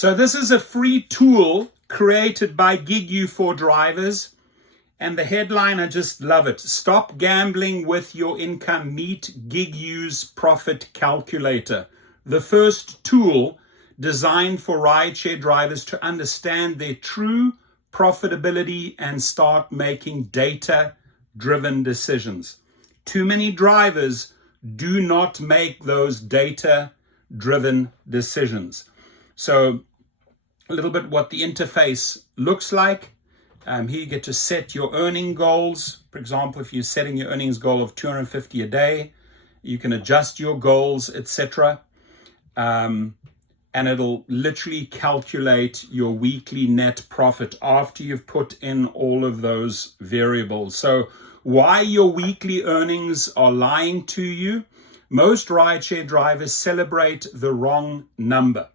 So this is a free tool created by GigU for drivers. And the headline, I just love it. Stop gambling with your income. Meet GigU's profit calculator. The first tool designed for rideshare drivers to understand their true profitability and start making data-driven decisions. Too many drivers do not make those data-driven decisions. So a little bit what the interface looks like. Here you get to set your earning goals. For example, if you're setting your earnings goal of $250 a day, you can adjust your goals, etc. And it'll literally calculate your weekly net profit after you've put in all of those variables. So why your weekly earnings are lying to you? Most rideshare drivers celebrate the wrong number.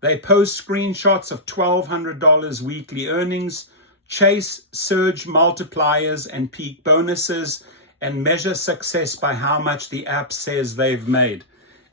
They post screenshots of $1,200 weekly earnings, chase surge multipliers and peak bonuses, and measure success by how much the app says they've made.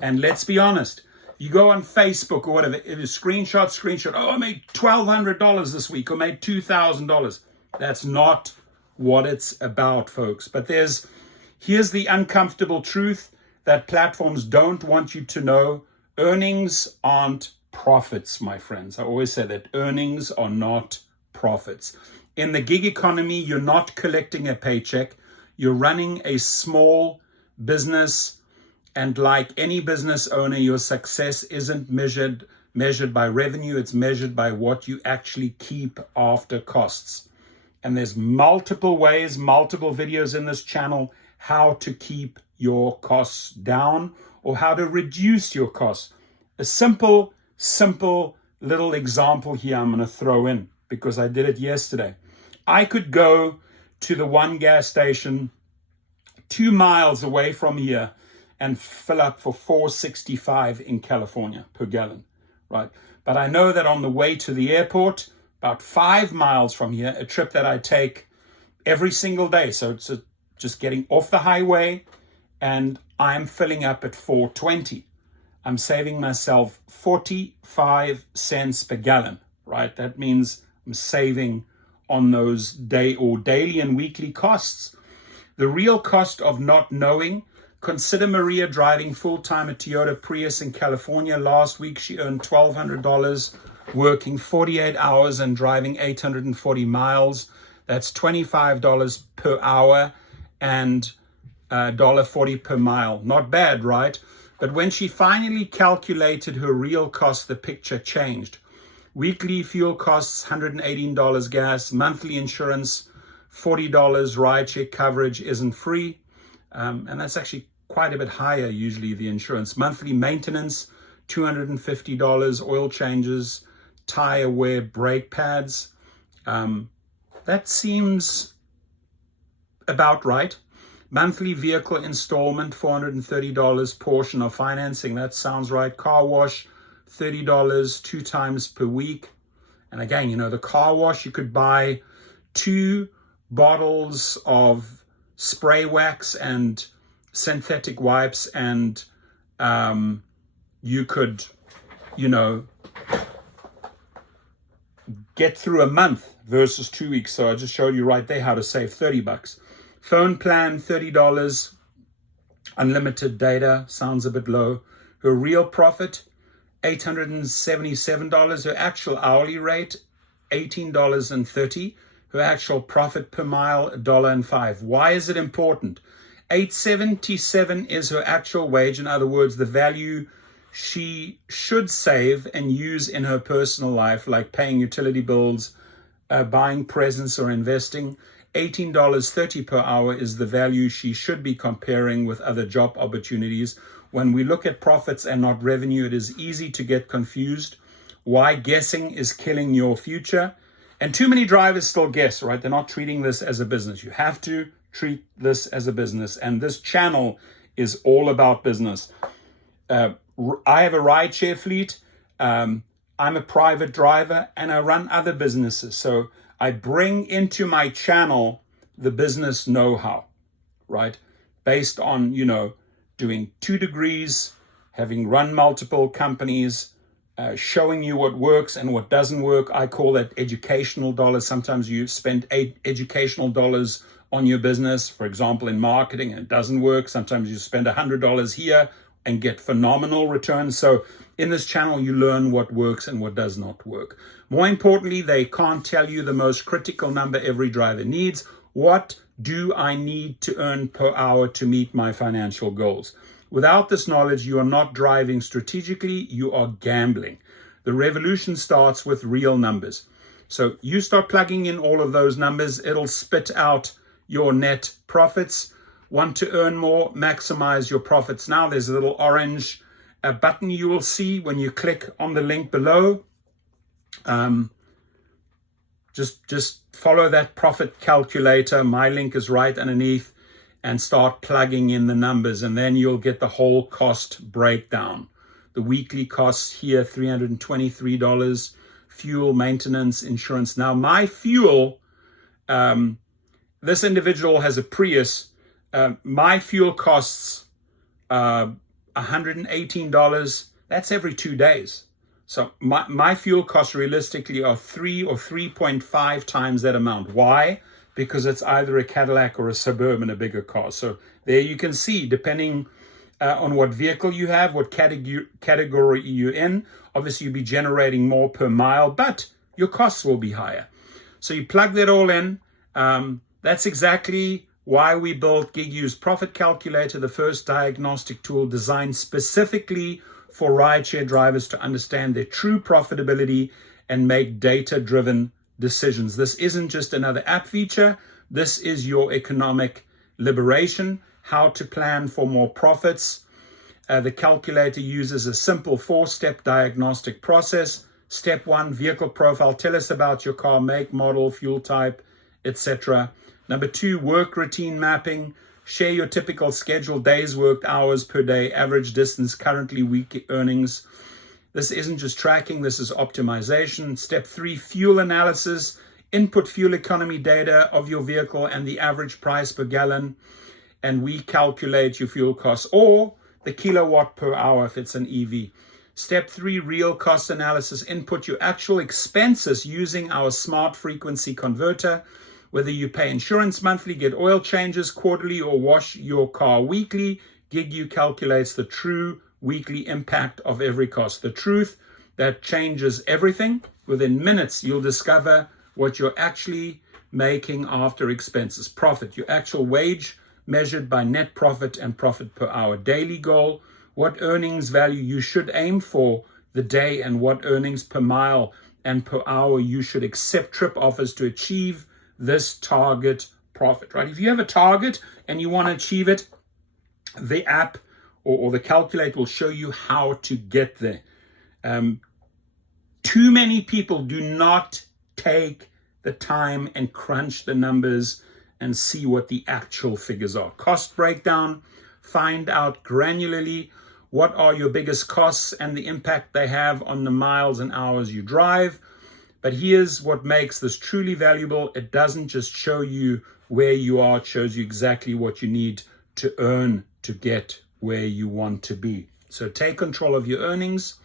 And let's be honest, you go on Facebook or whatever, it is screenshot, oh, I made $1,200 this week or made $2,000. That's not what it's about, folks. But here's the uncomfortable truth that platforms don't want you to know. Earnings aren't profits, my friends. I always say that earnings are not profits. In the gig economy, you're not collecting a paycheck. You're running a small business, and like any business owner, your success isn't measured by revenue. It's measured by what you actually keep after costs. And there's multiple ways, multiple videos in this channel, how to keep your costs down or how to reduce your costs. A simple little example here I'm going to throw in, because I did it yesterday. I could go to the one gas station 2 miles away from here and fill up for $4.65 in California per gallon, right? But I know that on the way to the airport, about 5 miles from here, a trip that I take every single day, so it's just getting off the highway, and I'm filling up at $4.20. I'm saving myself 45 cents per gallon, right? That means I'm saving on those daily and weekly costs. The real cost of not knowing, consider Maria driving full-time a Toyota Prius in California. Last week, she earned $1,200, working 48 hours and driving 840 miles. That's $25 per hour and $1.40 per mile. Not bad, right? But when she finally calculated her real cost, the picture changed. Weekly fuel costs, $118 gas, monthly insurance, $40, rideshare coverage isn't free. And that's actually quite a bit higher, usually, the insurance. Monthly maintenance, $250, oil changes, tire wear, brake pads. That seems about right. Monthly vehicle installment, $430, portion of financing. That sounds right. Car wash, $30, 2 times per week. And again, the car wash, you could buy 2 bottles of spray wax and synthetic wipes, and you could, get through a month versus 2 weeks. So I just showed you right there how to save $30. Phone plan, $30, unlimited data, sounds a bit low. Her real profit, $877. Her actual hourly rate, $18.30. Her actual profit per mile, $1.05. Why is it important? $877 is her actual wage. In other words, the value she should save and use in her personal life, like paying utility bills, buying presents, or investing. $18.30 per hour is the value she should be comparing with other job opportunities. When we look at profits and not revenue, it is easy to get confused. Why guessing is killing your future. And too many drivers still guess, right? They're not treating this as a business. You have to treat this as a business. And this channel is all about business. I have a rideshare fleet. I'm a private driver, and I run other businesses. So I bring into my channel the business know-how, right? Based on, doing 2 degrees, having run multiple companies, showing you what works and what doesn't work. I call that educational dollars. Sometimes you spend educational dollars on your business, for example, in marketing, and it doesn't work. Sometimes you spend $100 here and get phenomenal returns. So in this channel, you learn what works and what does not work. More importantly, they can't tell you the most critical number every driver needs. What do I need to earn per hour to meet my financial goals? Without this knowledge, you are not driving strategically, you are gambling. The revolution starts with real numbers. So you start plugging in all of those numbers, it'll spit out your net profits. Want to earn more, maximize your profits now. There's a little orange button you will see when you click on the link below. Just follow that profit calculator. My link is right underneath, and start plugging in the numbers, and then you'll get the whole cost breakdown. The weekly costs here, $323, fuel, maintenance, insurance. Now my fuel, this individual has a Prius. My fuel costs $118. That's every 2 days. So my fuel costs realistically are 3 or 3.5 times that amount. Why? Because it's either a Cadillac or a Suburban, a bigger car. So there you can see, depending on what vehicle you have, what category you're in, obviously you'll be generating more per mile, but your costs will be higher. So you plug that all in. That's exactly why we built GigU's Profit Calculator, the first diagnostic tool designed specifically for rideshare drivers to understand their true profitability and make data-driven decisions. This isn't just another app feature. This is your economic liberation, how to plan for more profits. The calculator uses a simple 4-step diagnostic process. Step 1, vehicle profile. Tell us about your car, make, model, fuel type, etc. Number 2, work routine mapping. Share your typical schedule, days worked, hours per day, average distance, currently week earnings. This isn't just tracking, this is optimization. Step 3, fuel analysis. Input fuel economy data of your vehicle and the average price per gallon, and we calculate your fuel costs, or the kilowatt per hour if it's an EV. Step 3, real cost analysis. Input your actual expenses using our smart frequency converter. Whether you pay insurance monthly, get oil changes quarterly, or wash your car weekly, GigU calculates the true weekly impact of every cost. The truth that changes everything. Within minutes, you'll discover what you're actually making after expenses. Profit, your actual wage measured by net profit and profit per hour. Daily goal, what earnings value you should aim for the day, and what earnings per mile and per hour you should accept trip offers to achieve this target profit, right? If you have a target and you want to achieve it, the app or the calculator will show you how to get there. Too many people do not take the time and crunch the numbers and see what the actual figures are. Cost breakdown, find out granularly what are your biggest costs and the impact they have on the miles and hours you drive. But here's what makes this truly valuable. It doesn't just show you where you are, it shows you exactly what you need to earn to get where you want to be. So take control of your earnings.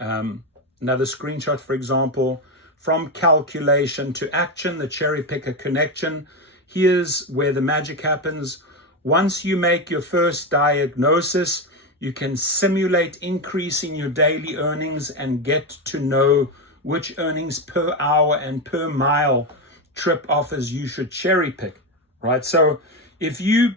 Another screenshot, for example, from calculation to action, the cherry picker connection. Here's where the magic happens. Once you make your first diagnosis, you can simulate increasing your daily earnings and get to know which earnings per hour and per mile trip offers you should cherry pick, right? So if you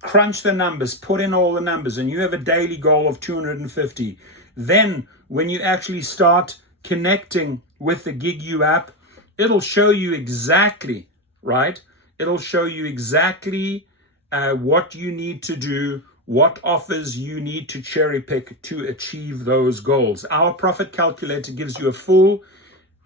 crunch the numbers, put in all the numbers, and you have a daily goal of 250, then when you actually start connecting with the GigU app, it'll show you exactly, right? It'll show you exactly what you need to do, what offers you need to cherry pick to achieve those goals. Our profit calculator gives you a full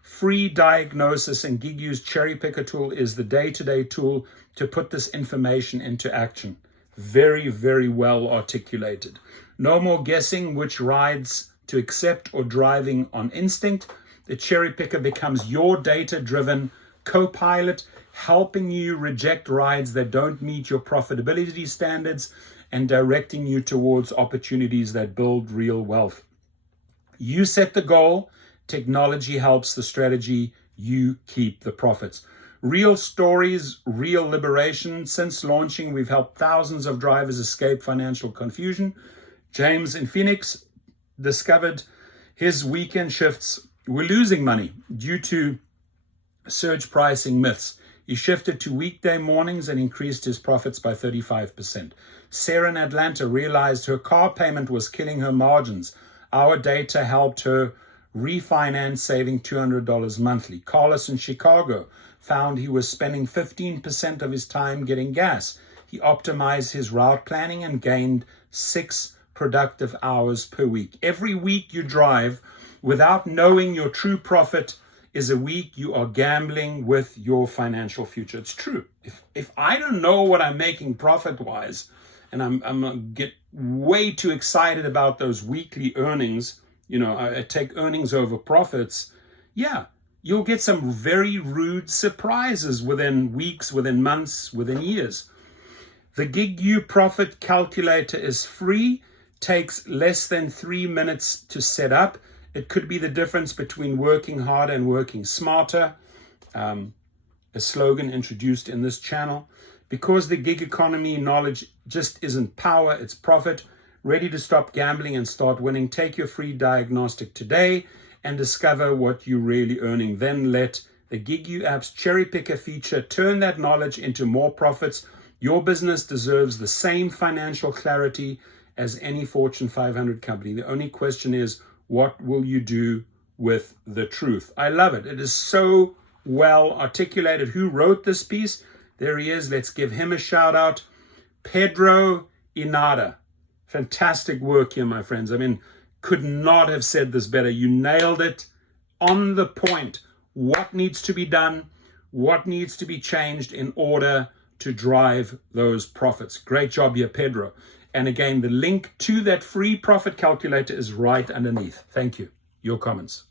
free diagnosis, and GigU's cherry picker tool is the day-to-day tool to put this information into action. Very, very well articulated. No more guessing which rides to accept or driving on instinct. The cherry picker becomes your data-driven co-pilot, helping you reject rides that don't meet your profitability standards and directing you towards opportunities that build real wealth. You set the goal, technology helps the strategy, you keep the profits. Real stories, real liberation. Since launching, we've helped thousands of drivers escape financial confusion. James in Phoenix discovered his weekend shifts were losing money due to surge pricing myths. He shifted to weekday mornings and increased his profits by 35%. Sarah in Atlanta realized her car payment was killing her margins. Our data helped her refinance, saving $200 monthly. Carlos in Chicago found he was spending 15% of his time getting gas. He optimized his route planning and gained 6 productive hours per week. Every week you drive without knowing your true profit is a week you are gambling with your financial future. It's true. If I don't know what I'm making profit-wise, and I'm gonna get way too excited about those weekly earnings, I take earnings over profits, yeah, you'll get some very rude surprises within weeks, within months, within years. The GigU profit calculator is free, takes less than 3 minutes to set up. It could be the difference between working harder and working smarter, a slogan introduced in this channel. Because the gig economy knowledge just isn't power, it's profit. Ready to stop gambling and start winning? Take your free diagnostic today and discover what you're really earning. Then let the GigU app's cherry picker feature turn that knowledge into more profits. Your business deserves the same financial clarity as any Fortune 500 company. The only question is, what will you do with the truth? I love it. It is so well articulated. Who wrote this piece? There he is. Let's give him a shout out. Pedro Inada. Fantastic work here, my friends. I mean, could not have said this better. You nailed it on the point. What needs to be done? What needs to be changed in order to drive those profits? Great job here, Pedro. And again, the link to that free profit calculator is right underneath. Thank you. Your comments.